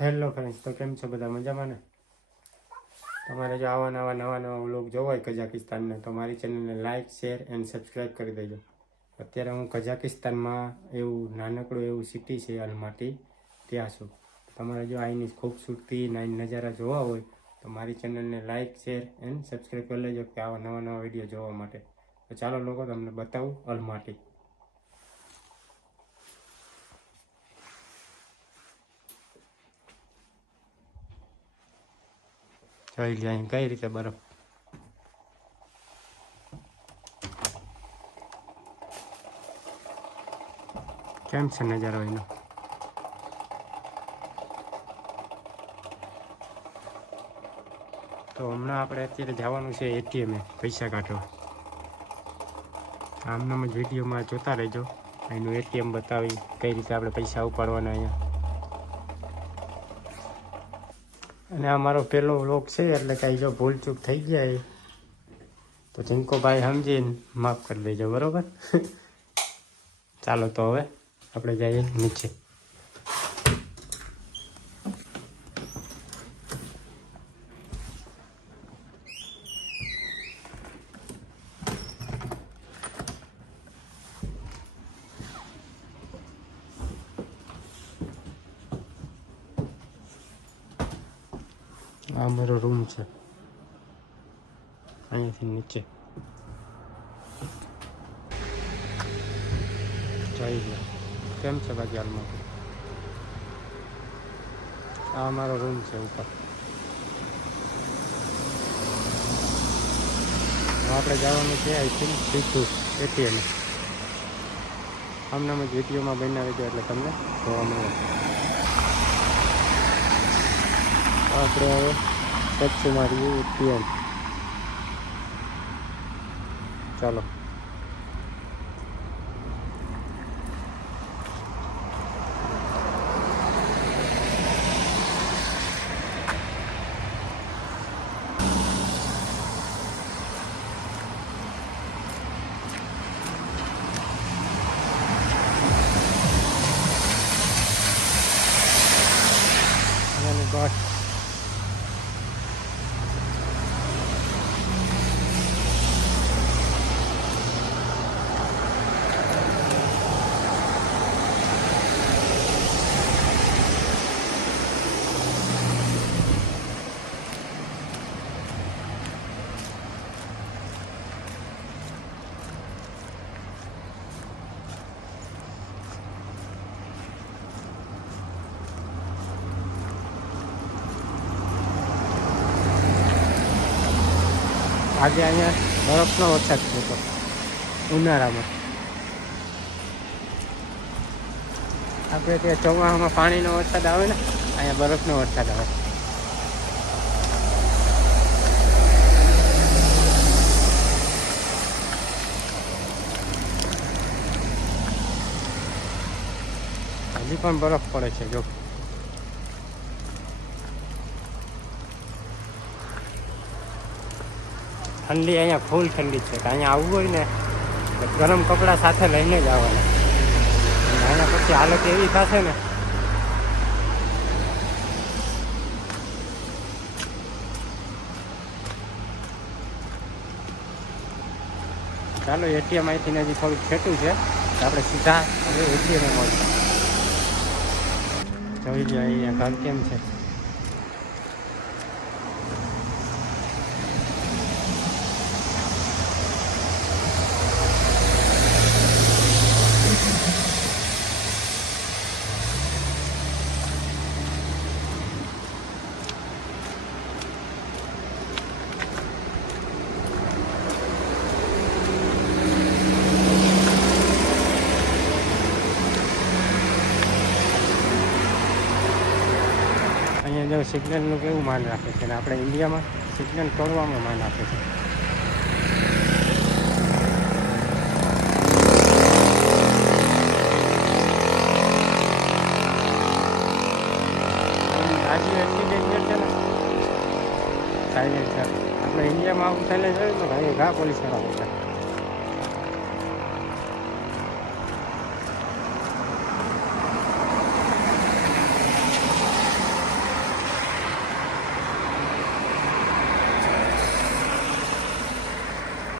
Hello friends, તો કેમ છો બધા? મજામાં ને? તમારે જો આવા નવા વ્લોગ જોવા હોય કઝાકિસ્તાનના, તો મારી ચેનલને લાઇક, શેર એન્ડ સબસ્ક્રાઈબ કરી દેજો. અત્યારે હું કઝાકિસ્તાનમાં એવું નાનકડું એવું સિટી છે અલમાટી, ત્યાં છું. તમારે જો અહીંની ખૂબસૂરતી નજારા જોવા હોય તો મારી ચેનલને લાઇક, શેર એન્ડ સબસ્ક્રાઈબ કરી લેજો કે આવા નવા વિડીયો જોવા માટે. તો ચાલો લોકો, તમને બતાવું અલમાટી. જોઈ લે અહીં કઈ રીતે બરફ. કેમ છે નજારો એનો? તો હમણાં આપણે અત્યારે જવાનું છે એટીએમ પૈસા કાઢવા. આમનામ જ વિડીયોમાં જોતા રહેજો. અહીંનું એટીએમ બતાવી કઈ રીતે આપણે પૈસા ઉપાડવાના અહીંયા. અને આ મારો પહેલો વ્લોગ છે, એટલે કાંઈ જો ભૂલચૂક થઈ જાય તો જીનકો ભાઈ સમજીને માફ કરી દેજો, બરાબર? ચાલો તો હવે આપણે જઈએ નીચે. આ મારો રૂમ છે, અહીંયાથી નીચે જઈ ગયા. કેમ છે બાકી હાલમાં? આ મારો રૂમ છે ઉપર. આપણે જવાનું છે આઈ થિંક સીધું એટીએમ. આમનામ જ વિડીયોમાં બનાવી દો એટલે તમને જોવા મળે. આપણે હવે પછી મારીએ એટીએમ. ચાલો. બસ આજે અહીંયા બરફનો વરસાદ થયો ઉનાળામાં. આપણે ત્યાં ચોમાસામાં પાણીનો વરસાદ આવે ને, અહીંયા બરફનો વરસાદ આવે. હજી પણ બરફ પડે છે જો. ઠંડી અહીંયા ફૂલ ઠંડી છે. અહીંયા આવવું હોય ને તો ગરમ કપડાં સાથે લઈને જ આવવાના. અહીંયા પછી હાલત એવી થશે ને. ચાલો, એટીએમ અહીંથી હજી થોડુંક છેટું છે, આપણે સીધા હવે એટીએમ મળશે. જોઈ લો અહીંયા ઘર કેમ છે. અહીંયા જો સિગ્નલનું કેવું માન રાખે છે, અને આપણે ઇન્ડિયામાં સિગ્નલ તોડવામાં માન આપે છે. આજે એટલી ડેન્જર છે ને સાયલેન્સર. આપણે ઇન્ડિયામાં આવું સાયલેન્સ હોય તો ભાઈ ઘા પોલીસ વાળા